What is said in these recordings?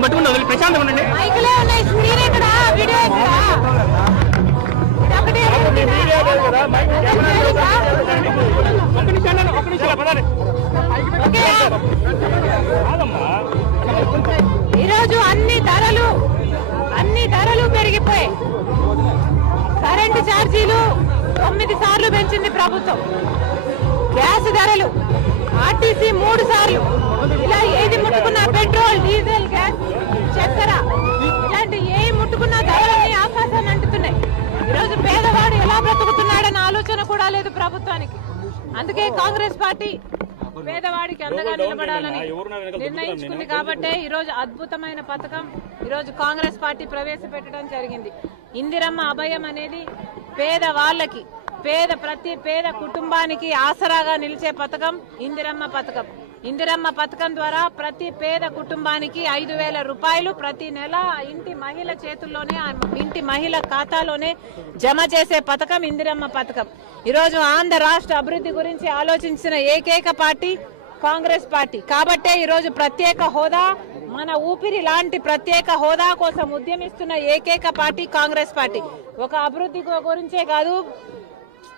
నేను పట్టుకున్నా ప్రశాంతంగా ఉండండి. ఈరోజు అన్ని ధరలు పెరిగిపోయి కరెంటు ఛార్జీలు 9 సార్లు పెంచింది ప్రభుత్వం. గ్యాస్ ధరలు ఆర్టీసీ 3 సార్లు, ఇలా ఏది ముట్టుకున్నా పెట్రోల్, డీజిల్, గ్యాస్, చక్కెర ఇలాంటి ఏది ముట్టుకున్నా ధరలన్నీ ఆకాశాన్ని అంటుతున్నాయి. ఈరోజు పేదవాడు ఎలా బ్రతుకుతున్నాడన్న ఆలోచన కూడా లేదు ప్రభుత్వానికి. అందుకే కాంగ్రెస్ పార్టీ పేదవాడికి అండగా నిలబడాలని నిర్ణయించుకుంది. కాబట్టే ఈరోజు అద్భుతమైన పథకం ఈరోజు కాంగ్రెస్ పార్టీ ప్రవేశపెట్టడం జరిగింది. ఇందిరమ్మ అభయం అనేది పేదవాళ్లకి, ప్రతి పేద కుటుంబానికి ఆసరాగా నిలిచే పథకం ఇందిరమ్మ పథకం. ఇందిరమ్మ పథకం ద్వారా ప్రతి పేద కుటుంబానికి 5,000 రూపాయలు ప్రతి నెల ఇంటి మహిళ చేతుల్లోనే, ఇంటి మహిళ ఖాతాలోనే జమ చేసే పథకం ఇందిరమ్మ పథకం. ఈరోజు ఆంధ్ర రాష్ట్ర అభివృద్ధి గురించి ఆలోచించిన ఏకైక పార్టీ కాంగ్రెస్ పార్టీ. కాబట్టే ఈరోజు ప్రత్యేక హోదా, మన ఊపిరి లాంటి ప్రత్యేక హోదా కోసం ఉద్యమిస్తున్న ఏకైక పార్టీ కాంగ్రెస్ పార్టీ. ఒక అభివృద్ధి గురించే కాదు,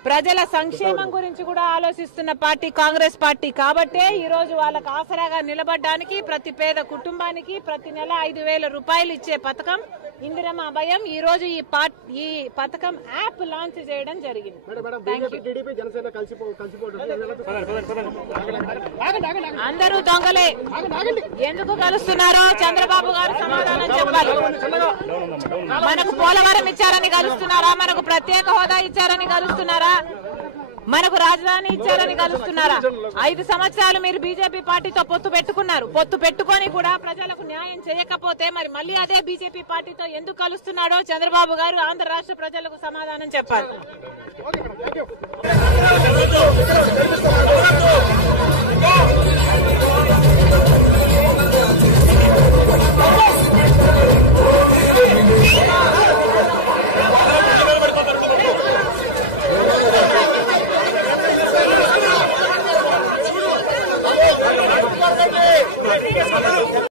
ప్రజల సంక్షేమం గురించి కూడా ఆలోచిస్తున్న పార్టీ కాంగ్రెస్ పార్టీ. కాబట్టే ఈరోజు వాళ్ళకు ఆసరాగా నిలబడడానికి ప్రతి పేద కుటుంబానికి ప్రతి నెల 5,000 రూపాయలు ఇచ్చే పథకం ఇందిరమ్మ అభయం. ఈ రోజు ఈ పథకం యాప్ లాంచ్ చేయడం జరిగింది. అందరూ దొంగలే, ఎందుకు కలుస్తున్నారో చంద్రబాబు గారు సమాధానం చెప్పాలి. మనకు పోలవరం ఇచ్చారని కలుస్తున్నారా? మనకు ప్రత్యేక హోదా ఇచ్చారని కలుస్తున్నారా? మనకు రాజధాని ఇచ్చారని కలుస్తున్నారా? 5 సంవత్సరాలు మీరు బీజేపీ పార్టీతో పొత్తు పెట్టుకున్నారు. పొత్తు పెట్టుకొని కూడా ప్రజలకు న్యాయం చేయకపోతే మరి మళ్ళీ అదే బీజేపీ పార్టీతో ఎందుకు కలుస్తున్నాడో చంద్రబాబు గారు ఆంధ్ర రాష్ట్ర ప్రజలకు సమాధానం చెప్పాలి.